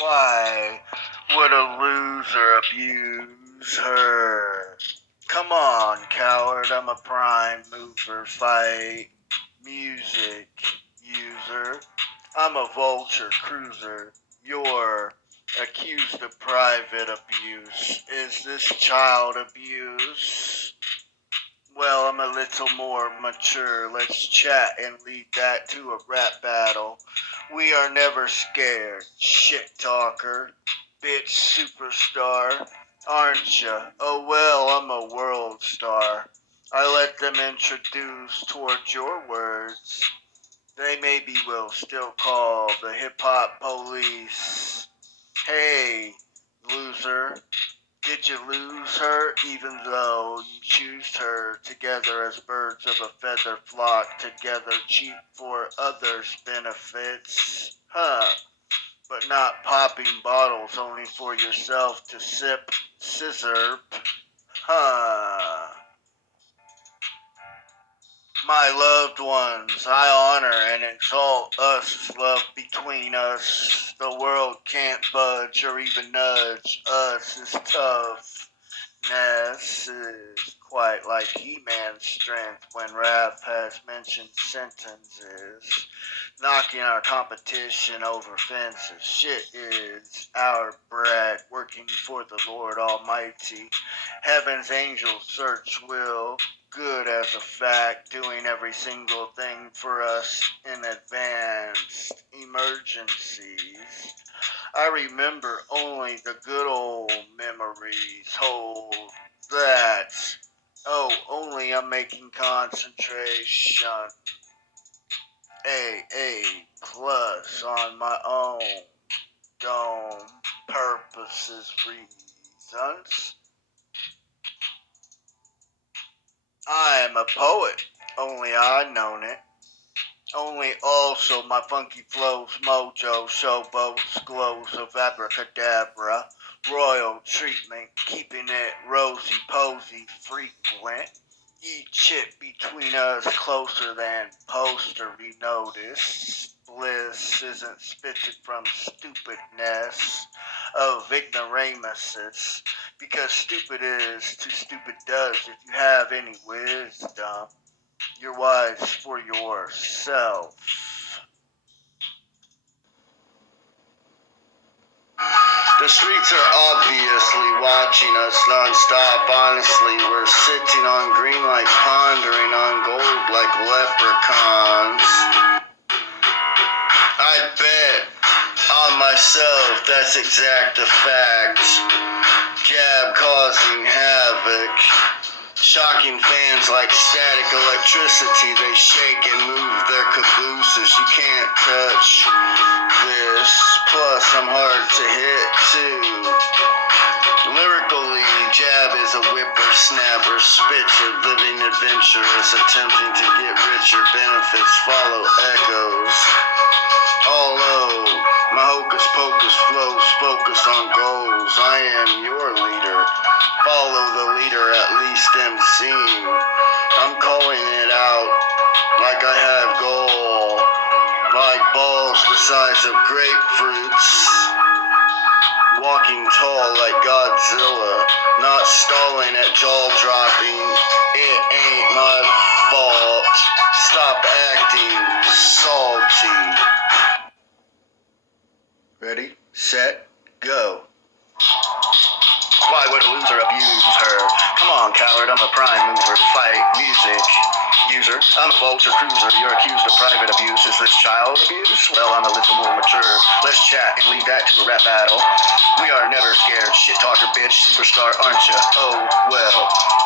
Why would a loser abuse her? Come on, coward, I'm a prime mover, fight music user. I'm a vulture cruiser. You're accused of private abuse. Is this child abuse? Well, I'm a little more mature. Let's chat and lead that to a rap battle. We are never scared. Shit talker. Bitch superstar. Aren't ya? Oh well, I'm a world star. I let them introduce towards your words. They maybe will still call the hip hop police. Hey, loser. Did you lose her, even though you choose her? Together as birds of a feather flock together, cheap for others' benefits? Huh, but not popping bottles only for yourself to sip scissor? Huh. My loved ones, I honor and exalt us, love between us. The world can't budge or even nudge us is tough. Ness is quite like He-Man's strength when Raph has mentioned sentences, knocking our competition over fences. Shit is our bread, working for the Lord Almighty. Heaven's angels search will, good as a fact, doing every single thing for us in advanced emergencies. I remember only the good old memories. Hold that. Oh, only I'm making concentration. A plus on my own dome purposes reasons. I am a poet, only I known it. Only also my funky flows, mojo, showboats, glows of abracadabra, royal treatment, keeping it rosy posy frequent. Each chip between us closer than postery notice. Bliss isn't spitted from stupidness of ignoramuses, because stupid is to stupid does if you have any wisdom. You're wise for yourself. The streets are obviously watching us nonstop. Honestly, we're sitting on green like pondering on gold like leprechauns. I bet on myself that's exact a fact. Jab causing havoc. Shocking fans like static electricity, they shake and move their cabooses. You can't touch this. Plus, I'm hard to hit too. Lyrically, Jab is a whippersnapper, spitzer, living adventurous, attempting to get richer. Benefits follow echoes. All low, my hocus pocus flows, focus on goals. I am your leader. Follow the leader, at least emceeing. I'm calling it out like I have goal. Like balls the size of grapefruits. Walking tall like Godzilla. Not stalling at jaw dropping. It ain't my fault. Stop acting salty. Ready, set, go. Why would a loser abuse her? Come on, coward, I'm a prime mover. Fight music user. I'm a vulture cruiser. You're accused of private abuse. Is this child abuse? Well, I'm a little more mature. Let's chat and leave that to a rap battle. We are never scared. Shit talker, bitch, superstar, aren't ya? Oh, well,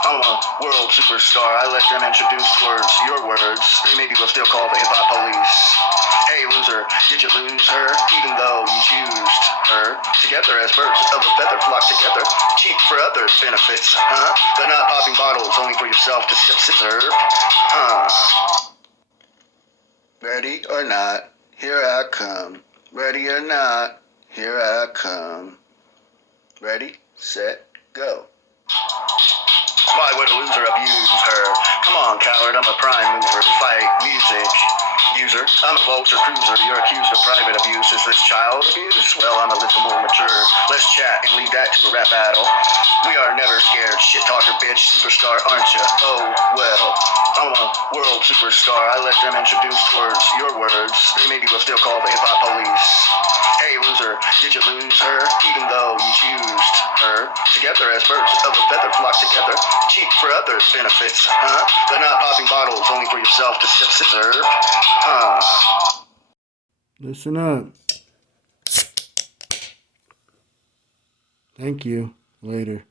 I'm a world superstar. I let them introduce words, your words. They maybe will still call the hip-hop police. Hey, loser, did you lose her? Even though you choose her. Together as birds of a feather flock together. Cheap for others' benefits, huh? But not popping bottles only for yourself to serve, huh? Ready or not, here I come. Ready or not, here I come. Ready, set, go. Why would a loser abuse her? Come on, coward, I'm a prime mover. Fight music User, I'm a vulture cruiser. You're accused of private abuse. Is this child abuse? Well, I'm a little more mature. Let's chat and lead that to a rap battle. We are never scared. Shit talker, bitch. Superstar, aren't you? Oh, well. I'm a world superstar. I let them introduce towards your words. They maybe will still call the hip-hop police. Hey, loser, did you lose her? Even though you choose her. Together as birds of a feather flock together. Cheap for others' benefits, huh? But not popping bottles only for yourself to sip scissor. Listen up. Thank you. Later.